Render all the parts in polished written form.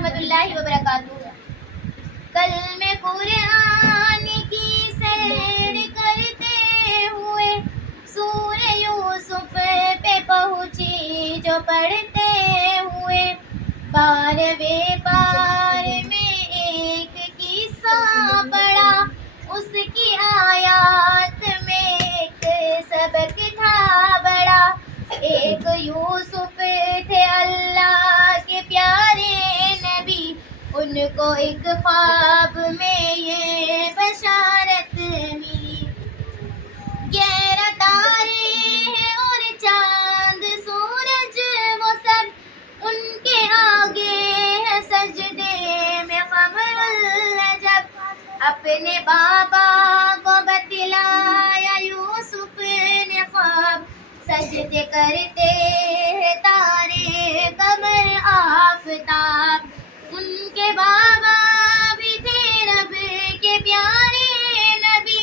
ورحمۃ اللہ وبرکاتہ۔ کل میں قرآن کی سیر کرتے ہوئے سورہ یوسف پہ پہنچی جو پڑھتے ہوئے، بارہویں پار میں ایک قصہ پڑھا، اس کی آیات میں ایک سبق تھا بڑا۔ ایک یوسف تھے اللہ کے پیارے نبی، ان کو ایک خواب میں یہ بشارت ملی، 11 تارے ہیں اور چاند سورج وہ سب ان کے آگے ہے سجدے میں قمر النجب۔ اپنے بابا کو بتلایا یوسف نے خواب، سجدے کرتے ہیں تارے قمر آفتاب۔ ان کے بابا بھی تھے رب کے پیارے نبی،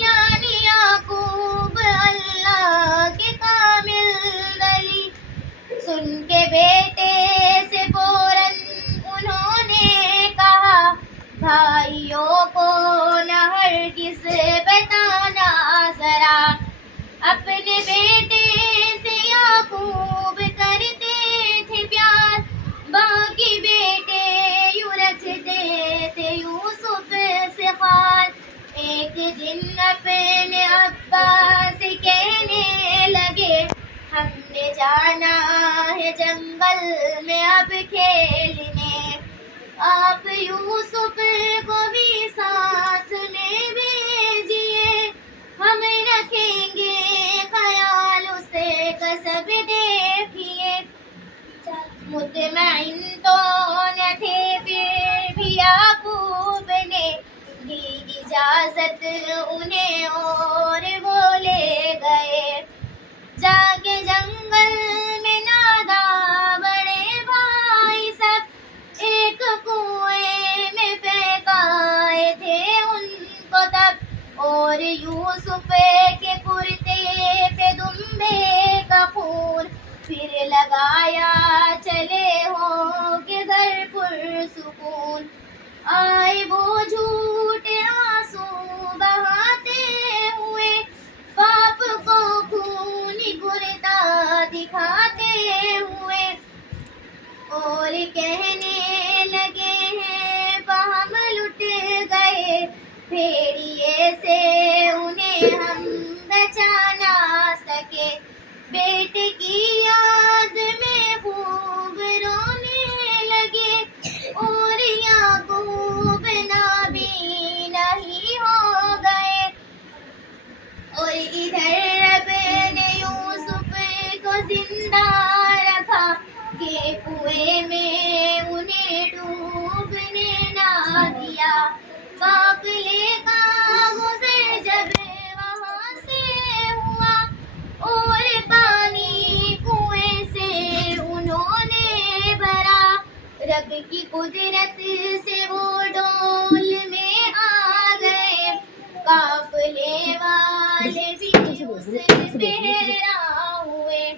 یعنی یعقوب اللہ کے کامل ولی۔ سن کے بیٹے سے فوراً انہوں نے کہا، بھائیوں کو نہ ہرگز بتانا ذرا۔ اپنے بیٹے سے یعقوب کرتے تھے پیار، باقی بیٹے یوں رکھتے تھے یوسف سے خوار۔ ایک دن اپنے ابا سے کہنے لگے، ہم نے جانا ہے جنگل میں اب کھیلنے، آپ یوسف کو بھی ساتھ میں بھیجیے، ہم رکھیں گے خیال اسے کسب دیکھیے۔ مطمئن تو نہ تھے پھر بھی یعقوب نے دی اجازت انہیں اور وہ لے گئے۔ جا کے جنگل میں نادا بڑے بھائی سب، ایک کنویں میں پھینکائے تھے ان کو تب، اور یوسف کے کرتے پہ دمبے کا خون پھر لگایا، چلے ہوں کہ گھر پرسکون۔ آئے وہ جھوٹے آنسو بہاتے ہوئے، باپ کو خون گرتا دکھاتے ہوئے، اور کہنے لگے ہیں ہم لٹ گئے، بھیڑیے سے انہیں ہم بچا نہ سکے۔ بیٹے کی یاد میں خوب رونے لگے، اور یعقوب نابینا ہی ہو گئے۔ اور ادھر رب نے یوسف کو زندہ رکھا کہ کنویں میں انہیں ڈوبنے نہ دیا۔ قافلے کا گزر جب وہاں سے ہوا، اور پانی کنویں سے انہوں نے بھرا، رب کی قدرت سے وہ ڈول میں آ گئے، قافلے والے بھی اس پہ حیران ہوئے۔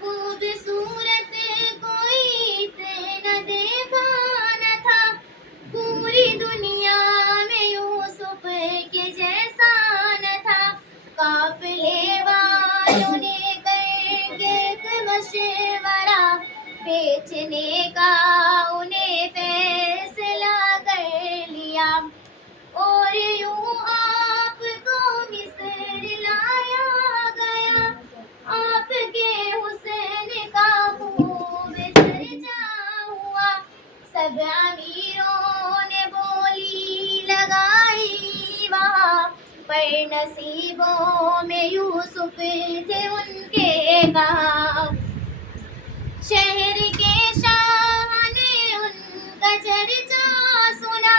خوبصورت کوئی اتنا دیکھا نہ تھا، پوری دنیا میں یوسف کے جیسا نہ تھا۔ قافلے والوں نے کر کے ایک مشورہ، بیچنے کا انہیں فیصلہ کر لیا، اور یوں آپ کو مصر لایا گیا۔ آپ کے حسن کا خوب چرچا ہوا، سب امیروں نے بولی لگائی وہاں، پر نصیبوں میں یوسف تھے ان کے کہاں۔ شہر کے شاہ نے ان کا چرچا سنا،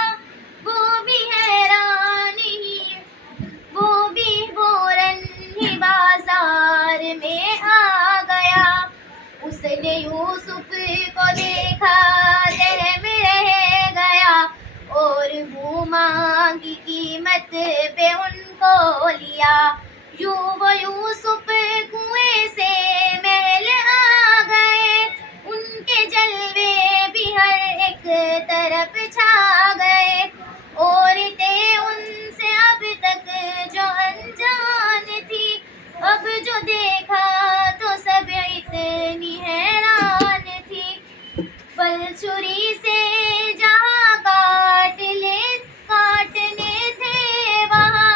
وہ بھی حیران ہی، وہ بھی فوراً ہی بازار میں آ گیا۔ اس نے یوسف کو دیکھا دہم رہ گیا، اور وہ مانگی قیمت پہ ان کو لیا۔ یوں وہ یوسف کنویں سے محل آ گئے، ان کے جلوے بھی طرف چھا گئے. عورتیں ان سے اب تک جو انجان تھی, اب جو دیکھا تو سب اتنی حیران تھی. پل چھری سے جہاں کاٹنے تھے وہاں,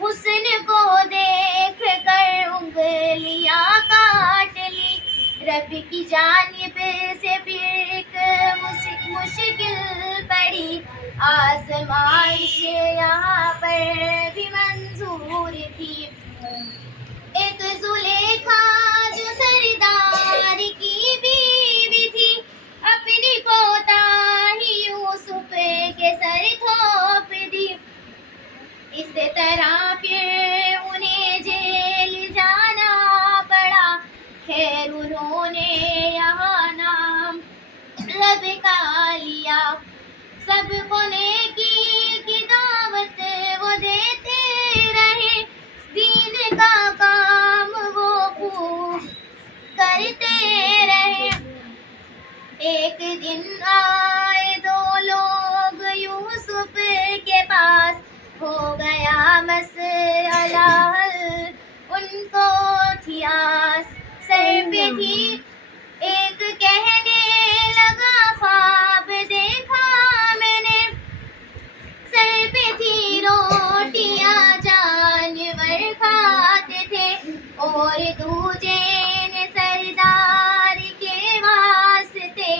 حسن کو دیکھ کر انگلیاں کاٹ لی. رب کی جانب سے پھر ایک مشکل پڑی, آزمائش یہاں پر بھی منظور تھی. ایک زلیخا جو سردار کی بیوی تھی, اپنی کوتاہی یوسف کے سر تھوپ دی. اس طرح پھر انہیں جیل جانا پڑا. خیر انہوں نے یہاں نام رب کا لیا. سب کو نیکی کی دعوت وہ دیتے رہے, دین کا کام وہ خوب کرتے رہے. ایک دن آئے دو لوگ یوسف کے پاس, ہو گیا مسئلہ حل, ان کو تھی آس. سر پہ تھی ایک کہنے لگا خواب دیکھا میں نے, سر پہ تھی روٹیاں جانور کھاتے تھے, اور دوجے نے سردار کے واسطے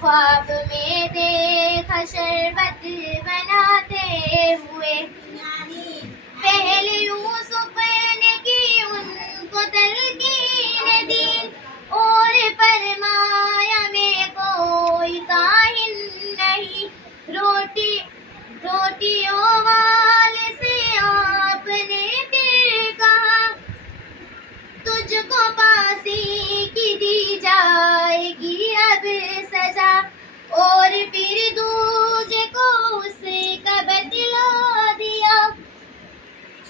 خواب میں دیکھا شربت بناتے ہوئے. پہلے یوسف نے کی ان کو تلقین دین, اور فرمایا میں کوئی کاہن نہیں. روٹیوں والے سے آپ نے پھر کہا, تجھ کو پاسی کی دی جائے گی اب سزا. اور پھر دوجے کو اس کا بتلا دیا,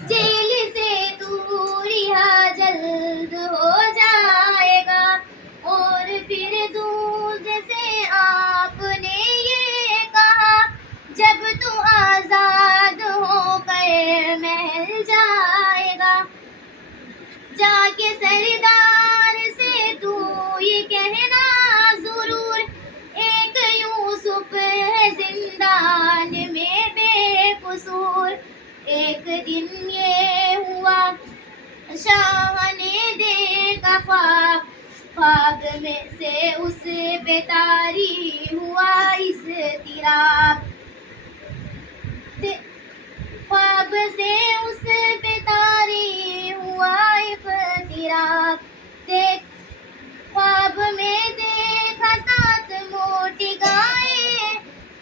جیل سے تو رہا جلد ہو جائے گا. اور پھر دوجے سے آپ نے یہ کہا, جب تو آزاد ہو کر محل جائے گا, جا کے سردار سے تو یہ کہنا ضرور, ایک یوسف ہے زندان میں بے قصور. ایک دن یہ ہوا شاہ نے دیکھا خواب, خواب میں سے اس پہ طاری ہوا اضطراب. خواب سے اس پہ طاری ہوا اضطراب. خواب میں دیکھا 7 موٹی گائیں,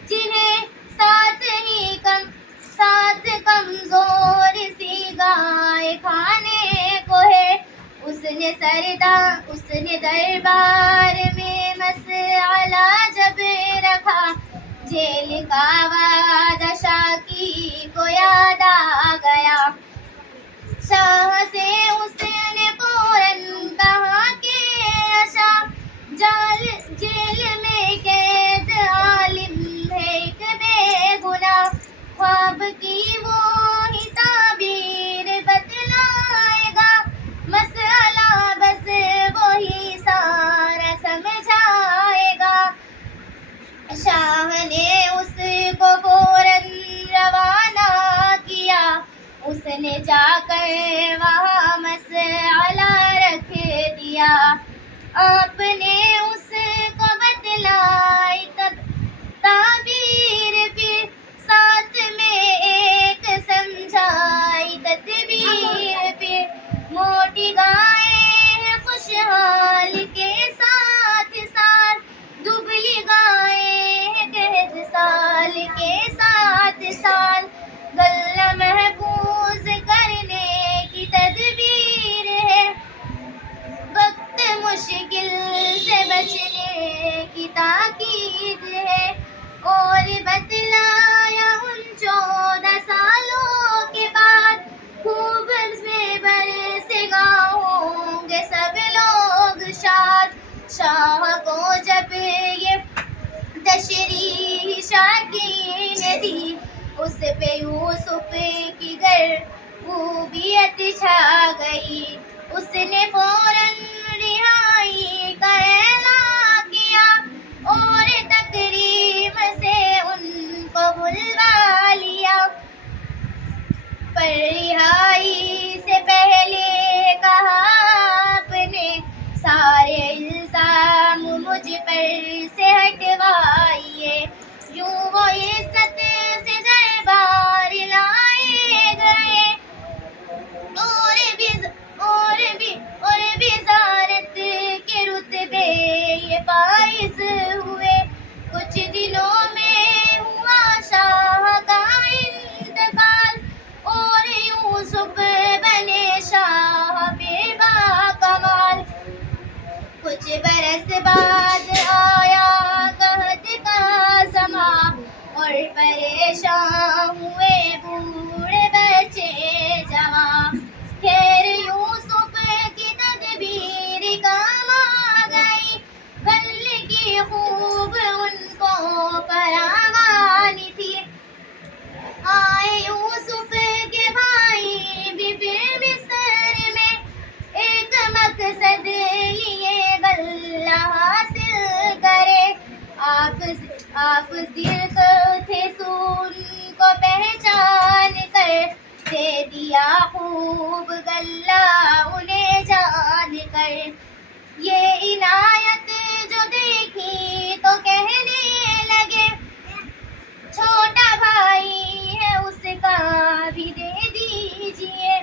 جنہیں 7 کمزور سی گائیں کھانے کو ہے. اس نے دربار میں مسئلہ جب رکھا, جیل کا وعدہ شاہ کی کو یاد آ گیا. شاہ سے اس نے فوراً کہا کہ شاہ, جیل میں قید عالم ہے ایک بے گناہ. خواب کی وہی تعبیر بتلائے گا, مسئلہ بس وہی سارا سمجھائے گا. شاہ نے اس کو فوراً روانہ کیا, اس نے جا کر وہاں مسئلہ رکھ دیا. آپ نے اس کو بتلائی تعبیر, پھر ساتھ میں ایک سمجھائی تدبیر. پھر موٹی گائیں خوشحال کے ساتھ ساتھ, دبلی گائیں قحط سال کے ساتھ سال. غلہ محفوظ کرنے کی تدبیر ہے, وقت مشکل سے بچنے کی تاکید ہے. اور بتلایا ان 14 سالوں کے بعد, خوب میں برسے گا ہوں گے سب لوگ شاد. شاہ کو جب یہ تشریح شاکی نے دی، اس پہ یوسف کی گربوبیت چھا گئی، اس نے فوراً رہائی کا اعلان کیا اور تکریم سے ان کو بلوا لیا، پر رہائی سے پہلے کہا آپ نے سارے الزام مجھ پر سے ہٹوائیے، یوں وہ عزت سے دربار لائے گئے اور وزارت کے رتبے یہ فائز ہوئے، کچھ دنوں میں ہوا شاہ کا انتقال اور یوسف بنے شاہ بے باکمال، کچھ برس بعد آیا قحط کا زمان اور پریشان ہوئے بوڑھے بچے جوان، خیر یوسف کی تدبیر کام آ گئی، گل کی خوب ان کو فراوانی تھی، آئے یوسف کے بھائی بھی پھر مصر میں ایک مقصد لیے غلہ حاصل کرے، آپ زرق تھے سون کو پہچان کر دے دیا خوب غلہ انہیں جان کر، یہ عنایت جو دیکھی تو کہنے لگے چھوٹا بھائی ہے اس کا بھی دے دیجیے،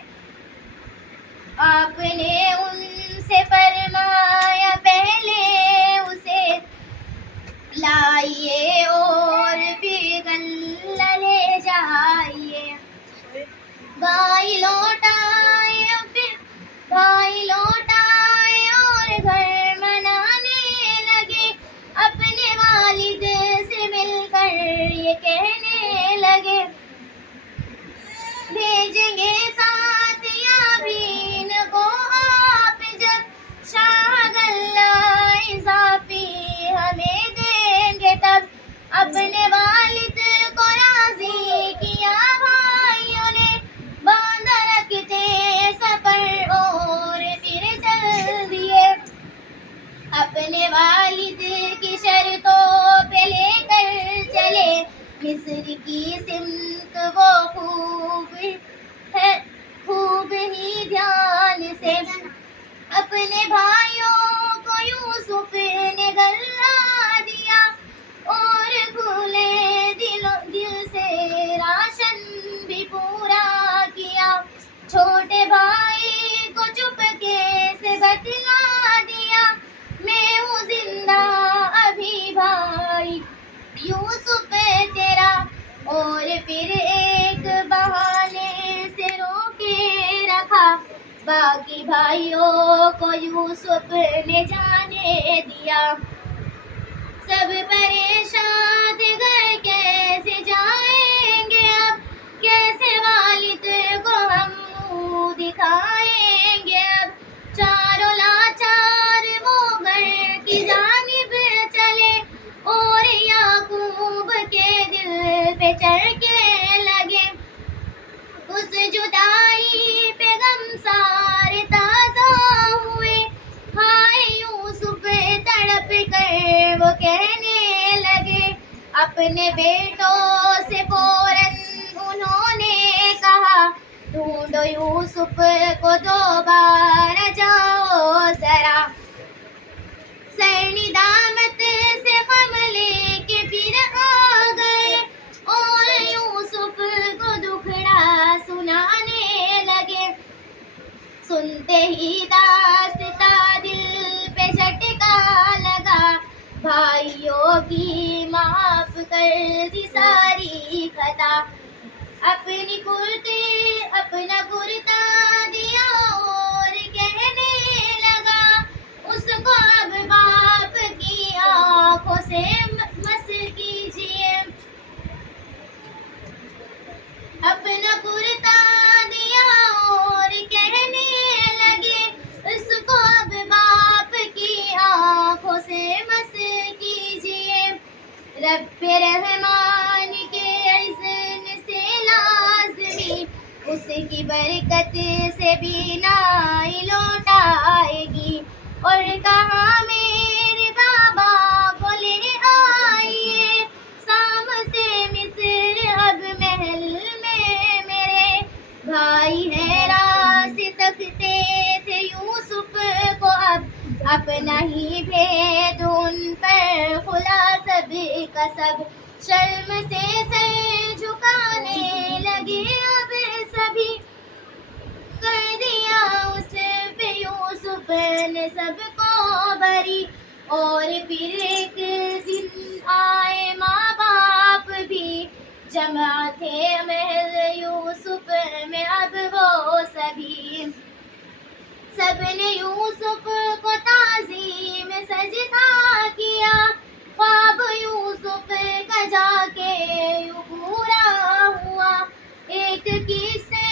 آپ نے ان سے فرمایا پہلے اسے لائیے اور پھر غلہ لے جائیے، بھائی لوٹائے اور گھر منانے لگے، اپنے والد سے مل کر یہ کہنے لگے بھیجیں گے ساتھ یابین کو آپ جب شاہ غلہ اضافی ہمیں دیں گے تب، اپنے والد کو راضی کیا بھائیوں نے، باندھا رکھتے سفر اور پھر چل دیے، اپنے والد کی شرطوں پہ لے کر چلے مصر کی سمت وہ خوب ہی دھیان سے، اپنے بھائیوں کو یوسف نے غلہ دیا اور کھلے دل سے راشن بھی پورا کیا، چھوٹے بھائی کو چپکے سے بتلا دیا میں ہوں زندہ ابھی بھائی یوسف تیرا، اور پھر ایک بہانے سے روکے رکھا، باقی بھائیوں کو یوسف نے جانے دیا، سب پریشان تھے گھر کیسے جائیں گے اب، کیسے والد کو ہم منہ دکھائیں گے اب، چاروں لاچار وہ گھر کی جانب چلے اور یعقوب کے دل پہ چڑھ کے لگے، اس جدائی پہ غم سارے تازہ ہوئے، ہائے یوسف تڑپ کر وہ کہنے لگے، اپنے بیٹوں سے فوراً انہوں نے کہا ڈھونڈو یوسف کو دوبارہ جاؤ ذرا، سر ندامت سے غم لے کے پھر آ گئے اور یوسف کو دکھڑا سنانے لگے، سنتے ہی داستان دل پہ جھٹکا لگا، بھائیوں کی معاف کر دی ساری خطا، اپنا کرتا دیا اور کہنے لگا اس کو اب باپ کی آنکھوں سے مس کیجیے، اپنا کرتا دیا اور کہنے لگے اس کو اب باپ کی آنکھوں سے مس کیجیے، رب رحمان کے اذن سے لازمی اس کی برکت سے بینائی لوٹ آئے گی. اور کہا میرے بابا کو لے آئیے سام سے مصر اب محل میں میرے بھائی ہے راز تکتے تھے یوسف کو اب اپنا ہی بھید ان پر کھلا سب کا سب. شرم سے سر جھکانے لگے اب سبھی کر دیا اس پہ یوسف نے سب کو بری. اور پھر ایک دن آئے ماں باپ بھی جمع تھے محل یوسف میں اب وہ سبھی. سب نے یوسف کو تعظیم سجدہ کیا خواب یوسف کا جا کے یوں پورا ہوا. ایک قصے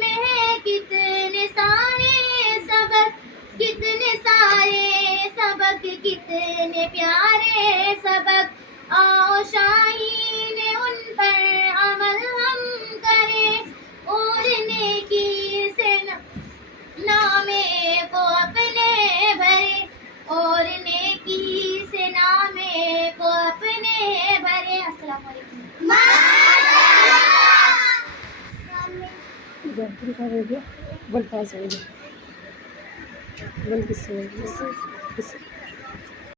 میں ہے کتنے سارے سبق کتنے سارے سبق کتنے پیارے سبق. آؤ شاہین ان پر عمل ہم کریں اور نیکی سے نامے کو اپنے بھرے اور نیکی سے نامے کو اپنے بھرے. السلام علیکم. بول پاس ہو گیا بول کس سے